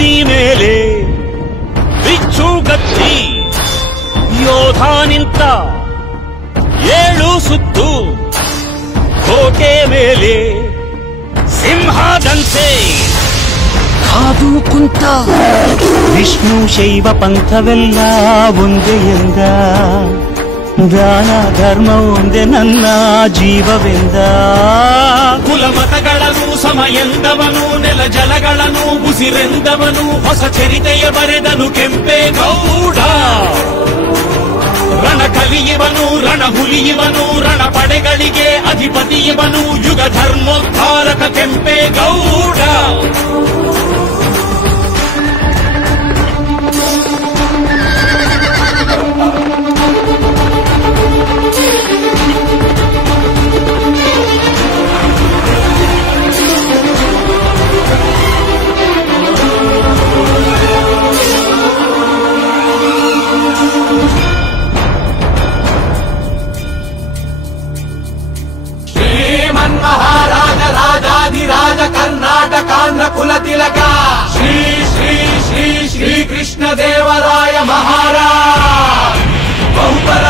ಕತ್ತಿ ಮೇಲೆ ಬಿಚ್ಚು ಗತ್ತಿ ಯೋಧ ನಿಂತ 7 ಸುತ್ತು ಕೋಟೆ ಮೇಲೆ ಸಿಂಹದಂತೆ ಕಾದು ಕುಂತ ವಿಷ್ಣು ಶೈವ ಪಂಥವೆಲ್ಲ ಒಂದೇ ಎಂದ ದಾನ ಧರ್ಮ ಒಂದೇ ನನ್ನ ಜೀವವೆಂದ ಕುಲಮತಗಳನ್ನು ಸಮ ಎಂದವನು ನೆಲ ಜಲಗಳನ್ನು ಉಸಿರೆಂದವನು ಹೊಸ ಚರಿತೆಯ ಬರೆದನು ಕೆಂಪೇಗೌಡ ರಣ ಕಲಿಯುವನು ರಣ ಹುಲಿಯುವನು ರಣ ಪಡೆಗಳಿಗೆ ಅಧಿಪತಿಯುವನು ಯುಗ ಧರ್ಮೋದ್ಧಾರಕ ಕೆಂಪೇಗೌಡ ರಾಜ ಕರ್ನಾಟಕಾಂಧ್ರ ಕುಲ ತಿಲಕ ಶ್ರೀ ಶ್ರೀ ಶ್ರೀ ಶ್ರೀ ಕೃಷ್ಣ ದೇವರಾಯ ಮಹಾರಾಜ್ ಬಹುಪರ